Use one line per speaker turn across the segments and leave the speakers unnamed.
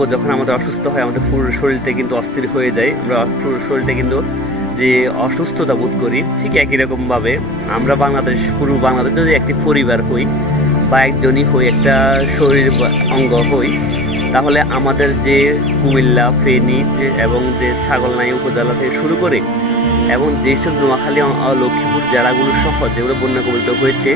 অঙ্গ যখন আমাদের অসুস্থ হয়, আমাদের পুরো শরীরটা কিন্তু অস্থির হয়ে যায়। আমরা পুরো শরীরটা কিন্তু যে অসুস্থতা বোধ করি, ঠিক একই রকমভাবে আমরা বাংলাদেশ, পুরো বাংলাদেশ যদি একটি পরিবার হই বা একজনই হই, একটা শরীর অঙ্গ হই, তাহলে আমাদের যে কুমিল্লা, ফেনী এবং যে ছাগলনাই উপজেলা থেকে শুরু করে এবং যেসব নোয়াখালী, লক্ষ্মীপুর জেলাগুলো সহ যেগুলো বন্যা কবলিত হয়েছে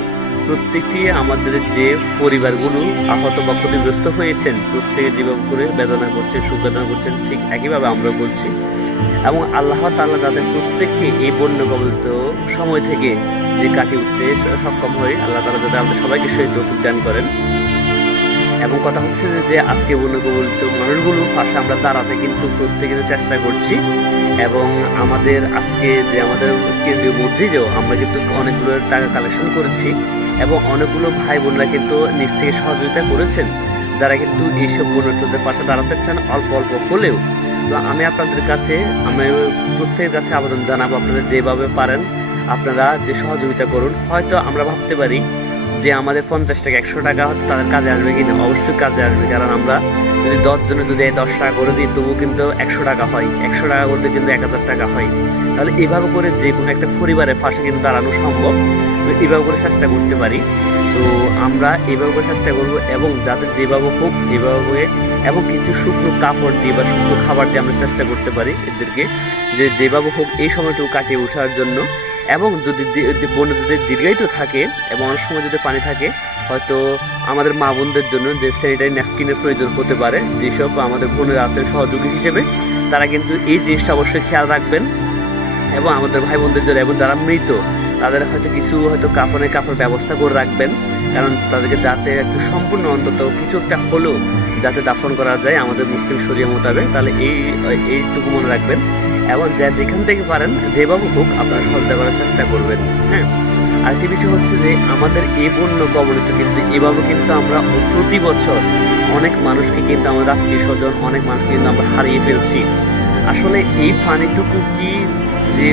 প্রত্যেকটি আমাদের যে পরিবারগুলো আহত বা ক্ষতিগ্রস্ত হয়েছেন, প্রত্যেকে যেভাবে করে বেদনা করছে সুখ বেদনা করছেন, ঠিক একইভাবে আমরা করছি। এবং আল্লাহ তাআলা তাদের প্রত্যেককে এই বন্য কবলিত সময় থেকে যে কাটিয়ে উঠতে সক্ষম হয়, আল্লাহ তালা যাতে আমাদের সবাইকে সেই তৌফিক দান করেন। এবং কথা হচ্ছে যে- আজকে বন্য কবলিত মানুষগুলো পাশে আমরা দাঁড়াতে কিন্তু প্রত্যেকের চেষ্টা করছি। এবং আমাদের আজকে যে আমাদের কেন্দ্রীয় মসজিদেও আমরা কিন্তু অনেকগুলো টাকা কালেকশন করেছি। এবং অনেকগুলো ভাই বোনরা কিন্তু নিজ থেকে সহযোগিতা করেছেন, যারা কিন্তু এইসব বন্যার্থদের পাশে দাঁড়াতে চান অল্প অল্প হলেও। তো আমি আপনাদের কাছে, আমি প্রত্যেকের কাছে আবেদন জানাব আপনারা যেভাবে পারেন, আপনারা যে সহযোগিতা করুন। হয়তো আমরা ভাবতে পারি যে আমাদের পঞ্চাশ টাকা, একশো টাকা হয়তো তাদের কাজে আসবে কিনা। অবশ্যই কাজে আসবে, কারণ আমরা যদি দশ জনে যদি দশ টাকা করে দিই, তবুও কিন্তু একশো টাকা হয়। একশো টাকা করতে কিন্তু এক হাজার টাকা হয়। তাহলে এভাবে করে যে কোনো একটা পরিবারের পাশে কিন্তু দাঁড়ানো সম্ভব। তো এইভাবে করে চেষ্টা করতে পারি। তো আমরা এইভাবে করে চেষ্টা করব এবং যাতে যেভাবে হোক এভাবে এবং কিছু শুকনো কাপড় দিয়ে বা শুকনো খাবার দিয়ে আমরা চেষ্টা করতে পারি এদেরকে। যে যেভাবে হোক এই সময়টুকু কাটিয়ে ওঠার জন্য এবং যদি দি- দি- বনে যদি দীর্ঘায়িত থাকে এবং অনেক সময় যদি পানি থাকে, হয়তো আমাদের মা বোনদের জন্য যে স্যানিটারি ন্যাপকিনের প্রয়োজন হতে পারে, যেসব আমাদের বোনেরা আছে সহযোগী হিসেবে, তারা কিন্তু এই জিনিসটা অবশ্যই খেয়াল রাখবেন। এবং আমাদের ভাই বোনদের জন্য এবং যারা মৃত তাদের হয়তো কিছু হয়তো কাফনের কাপড় ব্যবস্থা করে রাখবেন, কারণ তাদেরকে যাতে একটু সম্পূর্ণ অন্তত কিছু একটা হলেও যাতে দাফন করা যায় আমাদের মুসলিম শরীয় মোতাবেক, তাহলে এই, এইটুকু মনে রাখবেন। এবং যা যেখান থেকে পারেন যেভাবে হোক, আপনারা সহায়তা করার চেষ্টা করবেন হ্যাঁ? আরেকটি বিষয় হচ্ছে যে, আমাদের এ বন্য কবলিত কিন্তু এভাবে কিন্তু আমরা প্রতি বছর অনেক মানুষকে কিন্তু আমাদের আত্মীয় স্বজন, অনেক মানুষকে কিন্তু আমরা হারিয়ে ফেলছি। আসলে এই পানিটুকু কি যে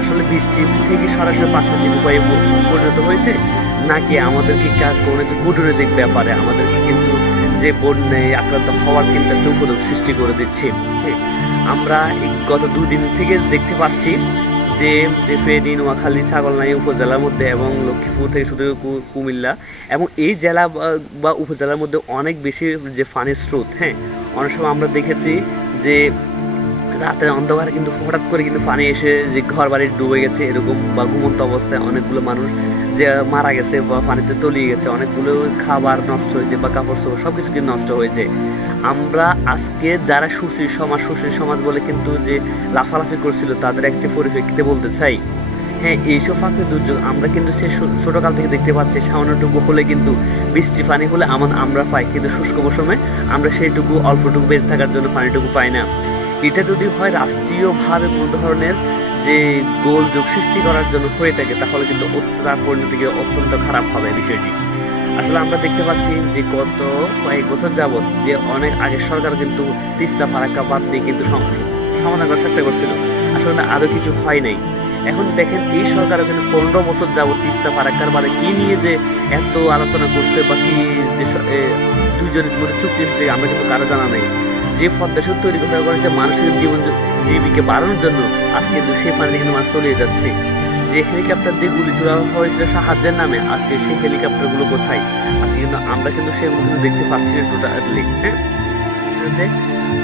আসলে বৃষ্টি থেকে সরাসরি প্রাকৃতিক উপায়ে পরিণত হয়েছে, নাকি আমাদেরকে কোনো যে কুটনৈতিক ব্যাপারে আমাদেরকে কিন্তু যে বন্যায় আক্রান্ত হওয়ার কিন্তু একটা উপদ্রব সৃষ্টি করে দিচ্ছে। হ্যাঁ আমরা গত দুদিন থেকে দেখতে পাচ্ছি যে যে ফেনী, নোয়াখালী, ছাগলনাই উপজেলার মধ্যে এবং লক্ষ্মীপুর থেকে শুধু কুমিল্লা এবং এই জেলা বা উপজেলার মধ্যে অনেক বেশি যে পানির স্রোত হ্যাঁ অনেক সময় আমরা দেখেছি যে রাতের অন্ধকারে কিন্তু হঠাৎ করে কিন্তু পানি এসে যে ঘর বাড়ি ডুবে গেছে, এরকম বা ঘুমন্ত অবস্থায় অনেকগুলো মানুষ যে মারা গেছে বা পানিতে তলিয়ে গেছে, অনেকগুলো খাবার নষ্ট হয়েছে বা কাপড় চোপড় সব কিছু কিন্তু নষ্ট হয়েছে। আমরা আজকে যারা সুশ্রী সমাজ সুশ্রী সমাজ বলে কিন্তু যে লাফালাফি করছিল, তাদের একটি পরিপ্রেক্ষিতে বলতে চাই। হ্যাঁ এইসব ফাঁকে দুর্যোগ আমরা কিন্তু সে ছোটকাল থেকে দেখতে পাচ্ছি, সামান্যটুকু হলে কিন্তু বৃষ্টি পানি হলে আমার আমরা পাই, কিন্তু শুষ্ক মৌসুমে আমরা সেইটুকু, অল্পটুকু বেঁচে থাকার জন্য পানিটুকু পাই না। এটা যদি হয় রাষ্ট্রীয়ভাবে কোনো ধরনের যে গোল যোগ সৃষ্টি করার জন্য হয়ে থাকে, তাহলে কিন্তু তার পরিণতি গিয়ে অত্যন্ত খারাপ হবে বিষয়টি। আসলে আমরা দেখতে পাচ্ছি যে গত কয়েক বছর যাবৎ যে অনেক আগে সরকার কিন্তু তিস্তা ফারাক্কা বাদ দিয়ে কিন্তু সম- সমাধান করার চেষ্টা করছিল। আসলে আরও কিছু হয় নাই। এখন দেখেন, এই সরকারও কিন্তু পনেরো বছর যাবৎ তিস্তা ফারাক্কার বাদে কী নিয়ে যে এত আলোচনা করছে বা কি যে দুজনের মধ্যে চুক্তি হয়েছে, আমরা কিন্তু কারও জানা নেই। যে পদ্মা সেতু তৈরি করা করেছে মানুষের জীবন জীবিকা বাড়ানোর জন্য আজকে কিন্তু সেই ফান্ডে কিন্তু মানুষ তলিয়ে যাচ্ছে। যে হেলিকপ্টার দিয়ে গুলি ছোড়া হয়েছিল সাহায্যের নামে আজকে সেই হেলিকপ্টারগুলো কোথায়? আজকে কিন্তু আমরা কিন্তু সেগুলো কিন্তু দেখতে পাচ্ছি না টোটালি হ্যাঁ? হচ্ছে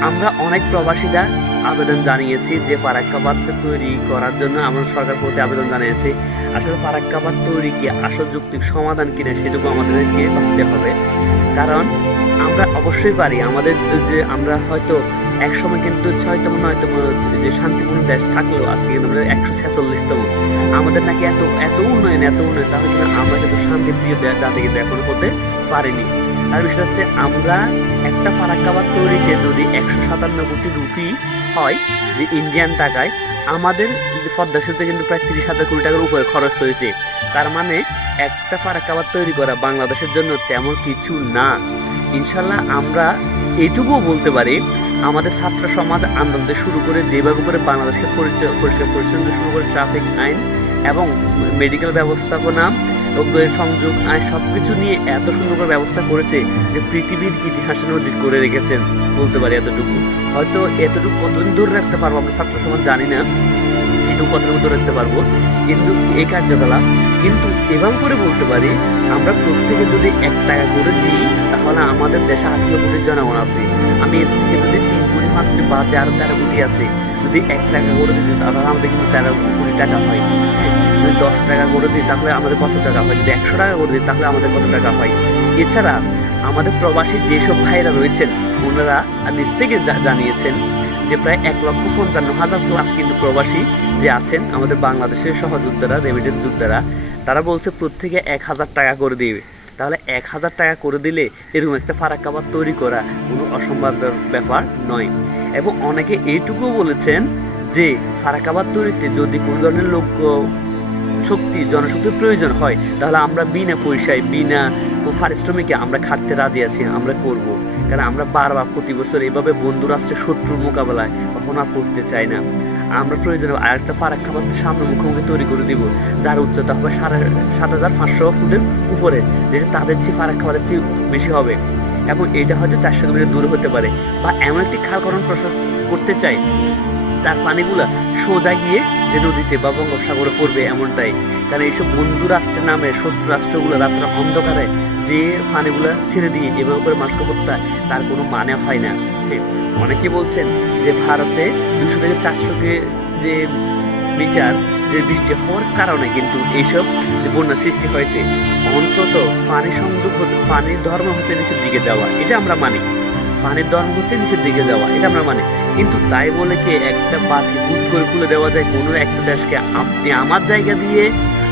আমরা অনেক প্রবাসীরা আবেদন জানিয়েছি যে ফারাক্কাবাদ তৈরি করার জন্য আমরা সরকার প্রতি আবেদন জানিয়েছি। আসলে ফারাক্কাবাদ তৈরি কি আসল যুক্তিক সমাধান কিনা সেটুকু আমাদেরকে ভাবতে হবে। কারণ অবশ্যই পারি। আমাদের যে- আমরা হয়তো একসময় কিন্তু ছয়তম, নয়তম যে শান্তিপূর্ণ দেশ থাকলেও আজকে কিন্তু আমাদের একশো ছেচল্লিশতম। আমাদের নাকি এত এত উন্নয়ন এত উন্নয়ন, তাহলে কিন্তু আমরা কিন্তু শান্তিপ্রিয় জাতি কিন্তু এখনও হতে পারিনি। আর বিষয় হচ্ছে আমরা একটা ফারাক্কাবাদ তৈরিতে যদি একশো সাতান্ন কোটি রুপি হয় যে ইন্ডিয়ান টাকায়, আমাদের পদ্মা সেতুতে কিন্তু প্রায় তিরিশ হাজার কোটি টাকার উপরে খরচ হয়েছে। তার মানে একটা ফারাক্কাবাদ তৈরি করা বাংলাদেশের জন্য তেমন কিছু না। ইনশাল্লাহ আমরা এইটুকুও বলতে পারি, আমাদের ছাত্র সমাজ আন্দোলন থেকে শুরু করে যেভাবে করে বাংলাদেশকে পরিষ্কার পরিচ্ছন্ন শুরু করে ট্রাফিক আইন এবং মেডিকেল ব্যবস্থাপনা সংযোগ আইন সব কিছু নিয়ে এত সুন্দর করে ব্যবস্থা করেছে যে পৃথিবীর ইতিহাসে নজির করে রেখেছেন, বলতে পারি এতটুকু। হয়তো এতটুকু কতদিন ধরে রাখতে পারব আমরা ছাত্র সমাজ জানি না। কতটুকু ধরে রাখতে পারব। কিন্তু এই কার্যকলাপ, কিন্তু এভাবে করে বলতে পারি, আমরা প্রত্যেকে যদি এক টাকা করে দিই, তাহলে আমাদের দেশে আঠেরো কোটি জনগণ আছে। আমি এর থেকে যদি তিন কোটি, পাঁচ কোটি বাদ দিয়ে আরও তেরো কোটি আছে, যদি এক টাকা করে দিই তাহলে আমাদের কিন্তু তেরো কোটি টাকা হয়। হ্যাঁ যদি দশ টাকা করে দিই, তাহলে আমাদের কত টাকা হয়? যদি একশো টাকা করে দিই, তাহলে আমাদের কত টাকা হয়? এছাড়া আমাদের প্রবাসী যেসব ভাইরা রয়েছেন, ওনারা নিজ থেকে জানিয়েছেন যে প্রায় এক লক্ষ পঞ্চান্ন হাজার প্লাস কিন্তু প্রবাসী যে আছেন আমাদের বাংলাদেশের সহযোদ্ধারা রেমিটেন্স যোদ্ধারা, তারা বলছে প্রত্যেকে এক হাজার টাকা করে দিবে। তাহলে এক হাজার টাকা করে দিলে এরকম একটা ফারাক কাবার তৈরি করা কোনো অসম্ভব ব্যাপার নয়। এবং অনেকে এইটুকুও বলেছেন যে ফারাক কাবার তৈরিতে যদি কোনো ধরনের লোক শক্তি, জনশক্তির প্রয়োজন হয়, তাহলে আমরা বিনা পয়সায়, বিনা পারিশ্রমিকে আমরা খাটতে রাজি আছি, আমরা করব। কারণ আমরা বারবার প্রতি বছর এভাবে বন্ধু রাষ্ট্রের শত্রুর মোকাবেলায় কখনো করতে চাই না। আমরা প্রয়োজনে আরেকটা ফারাক খাবার সামনে মুখোমুখি তৈরি করে দিব, যার উচ্চতা হবে সাড়ে সাত হাজার পাঁচশো ফুটের উপরে, যেটা তাদের চেয়ে ফারাক খাবারের চেয়ে বেশি হবে। এবং এটা হয়তো চারশো কিলোমিটার দূরে হতে পারে, বা এমন একটি খালকরণ প্রসেস করতে চাই, যার পানিগুলো সোজা গিয়ে যে নদীতে বা বঙ্গোপসাগরে পড়বে এমনটাই। কারণ এইসব বন্ধু রাষ্ট্রের নামে, শত্রু রাষ্ট্রগুলো রাত্রে অন্ধকারে যে পানিগুলা ছেড়ে দিয়ে এভাবে করে মানুষকে হত্যা, তার কোনো মানে হয় না। হ্যাঁ অনেকে বলছেন যে ভারতে দুশো থেকে চারশোকে যে বিচার যে বৃষ্টি হওয়ার কারণে কিন্তু এইসব যে বন্যা সৃষ্টি হয়েছে, অন্তত পানি সংযোগ পানির ধর্ম হচ্ছে নিচের দিকে যাওয়া। এটা আমরা মানি। পানির ধর্ম হচ্ছে নিচের দিকে যাওয়া, এটা আমরা মানে। কিন্তু তাই বলে কি একটা বাতি হুট করে খুলে দেওয়া যায়? কোনো একটা দেশকে আপনি আমার জায়গা দিয়ে,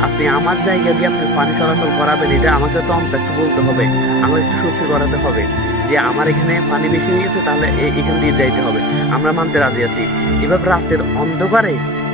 আপনি আমার জায়গা দিয়ে আপনি পানি চলাচল করাবেন, এটা আমাকে তো একটু বলতে হবে। আমাকে একটু সুখী করাতে হবে যে আমার এখানে পানি বেশি হয়ে গেছে তাহলে এখান দিয়ে যাইতে হবে। আমরা মানতে রাজি আছি। এভাবে রাতের অন্ধকারে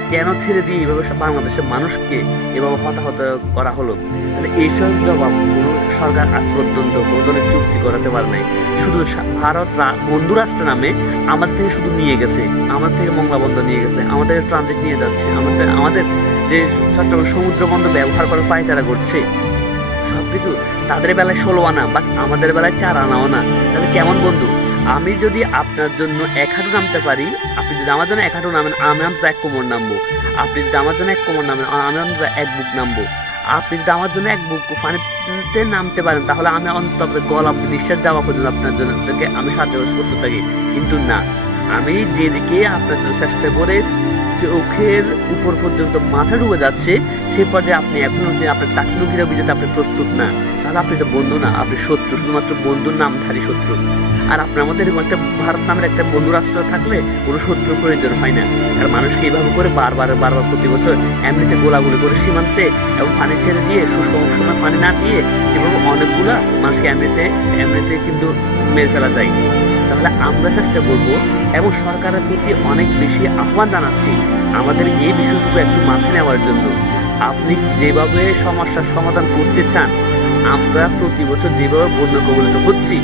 কেন ছেড়ে দিয়ে এভাবে বাংলাদেশের মানুষকে এভাবে হতাহত করা হলো? তাহলে এইসব জবাব কোনো সরকার আজ পর্যন্ত কোনো ধরনের চুক্তি করাতে পারে নাই। শুধু ভারত রা- বন্ধু রাষ্ট্র নামে আমার থেকে শুধু নিয়ে গেছে, আমার থেকে মংলা নিয়ে গেছে, আমাদের ট্রানজিট নিয়ে যাচ্ছে, আমাদের আমাদের যে চট্টগ্রাম সমুদ্র বন্দর ব্যবহার করার পায় তারা করছে সব কিছু তাদের বেলায় ষোলো আনা বাট আমাদের বেলায় চার আনাও না। তাহলে কেমন বন্ধু? আমি যদি আপনার জন্য এক হাঁটু নামতে পারি, আপনি যদি আমার জন্য এক হাঁটু নামেন, আমি অন্তত এক কোমর নামবো। আপনি যদি আমার জন্য এক কোমর নামেন, আমি অন্তত এক বুক নামবো। আপনি যদি আমার জন্য এক বুক পানিতে নামতে পারেন, তাহলে আমি অন্তত গলা নিঃশ্বাস যাওয়া পর্যন্ত আপনার জন্য আমি সাহায্য করতে থাকি। কিন্তু না। আমি যেদিকে আপনার চেষ্টা করে চোখের উপর পর্যন্ত মাথা ডুবে যাচ্ছে, সে পর্যায়ে আপনি এখনও যে আপনার টাকনুগিরা বিজেতে আপনি প্রস্তুত না, তাহলে আপনি তো বন্ধু না, আপনি শত্রু, শুধুমাত্র বন্ধুর নামধারী শত্রু। আর আপনার মধ্যে এরকম একটা ভারত নামের একটা বন্ধু রাষ্ট্র থাকলে কোনো শত্রু প্রয়োজন হয় না। আর মানুষকে এইভাবে করে বারবার বারবার প্রতি বছর এমনিতে গোলাগুলি করে সীমান্তে এবং পানি ছেড়ে দিয়ে, শুষ্ক সময় পানি না দিয়ে এভাবে অনেকগুলা মানুষকে এমনিতে এমনিতে কিন্তু মেরে ফেলা যায়। তাহলে আমরা চেষ্টা করব এবং সরকারের প্রতি অনেক বেশি আহ্বান জানাচ্ছি আমাদের এই বিষয়টুকু একটু মাথায় নেওয়ার জন্য। আপনি যেভাবে সমস্যার সমাধান করতে চান, আমরা প্রতি বছর যেভাবে বন্যা কবলিত হচ্ছি,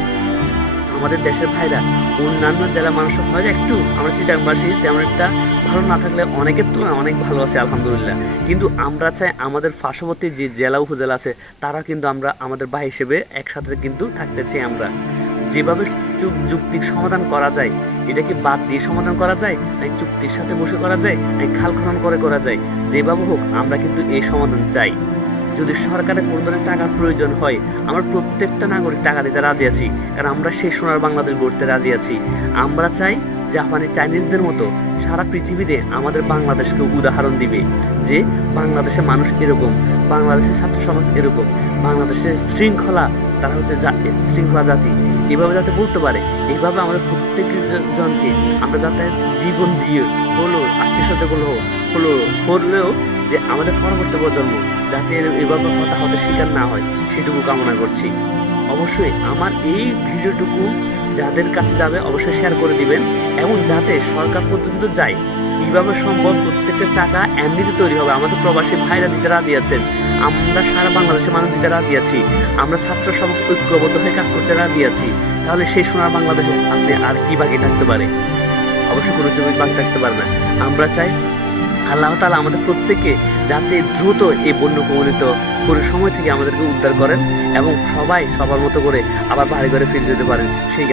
আমাদের দেশের ভাইরা, অন্যান্য জেলা মানুষ হয়তো একটু আমরা চিটাংবাসী তেমন একটা ভালো না থাকলে অনেকের তুলনায় অনেক ভালো আছে, আলহামদুলিল্লাহ। কিন্তু আমরা চাই আমাদের পার্শ্ববর্তী যে জেলা উপজেলা আছে তারা কিন্তু আমরা আমাদের ভাই হিসেবে একসাথে কিন্তু থাকতে চাই আমরা। যেভাবে যুক্তিক সমাধান করা যায়, এটাকে বাদ দিয়ে সমাধান করা যায় নাকি চুক্তির সাথে বসে করা যায় নাকি খাল খনন করে করা যায়, যেভাবে হোক আমরা কিন্তু এই সমাধান চাই। যদি সরকারের কোনো ধরনের টাকার প্রয়োজন হয়, আমরা প্রত্যেকটা নাগরিক টাকা দিতে রাজি আছি, কারণ আমরা সেই সোনার বাংলাদেশ গড়তে রাজি আছি। আমরা চাই জাপানি চাইনিজদের মতো সারা পৃথিবীতে আমাদের বাংলাদেশকে উদাহরণ দিবে, যে বাংলাদেশের মানুষ এরকম, বাংলাদেশের ছাত্র সমাজ এরকম, বাংলাদেশের শৃঙ্খলা, তারা হচ্ছে শৃঙ্খলা জাতি। এভাবে যাতে বলতে পারে এইভাবে আমাদের প্রত্যেক জনকে আমরা যাতে জীবন দিয়ে হলো, আত্মীয় স্বজনগুলো হলো হলেও যে আমাদের পরবর্তী প্রজন্ম যাতে এভাবে হতাহতের শিকার না হয়, সেটুকু কামনা করছি। অবশ্যই আমার এই ভিডিওটুকু যাদের কাছে যাবে অবশ্যই শেয়ার করে দিবেন, এবং যাতে সরকার পর্যন্ত যায় কীভাবে সম্ভব প্রত্যেকটা টাকা এমনিতে তৈরি হবে? আমাদের প্রবাসী ভাইরা দিতে রাজি আছেন। আমরা সারা বাংলাদেশের মানুষ দিতে রাজি আছি। আমরা ছাত্র সমাজ ঐক্যবদ্ধ হয়ে কাজ করতে রাজি আছি। তাহলে সেই সোনার বাংলাদেশে আপনি আর কি বাকি থাকতে পারে? অবশ্যই কোনো কিছু বাকি থাকতে পারে না। আমরা চাই আল্লাহ তালা আমাদের প্রত্যেককে যাতে দ্রুত এই বন্য কবলিত পুরো সময় থেকে আমাদেরকে উদ্ধার করেন এবং সবাই সবার মতো করে আবার বাড়ি ঘরে ফিরে যেতে পারেন। সেই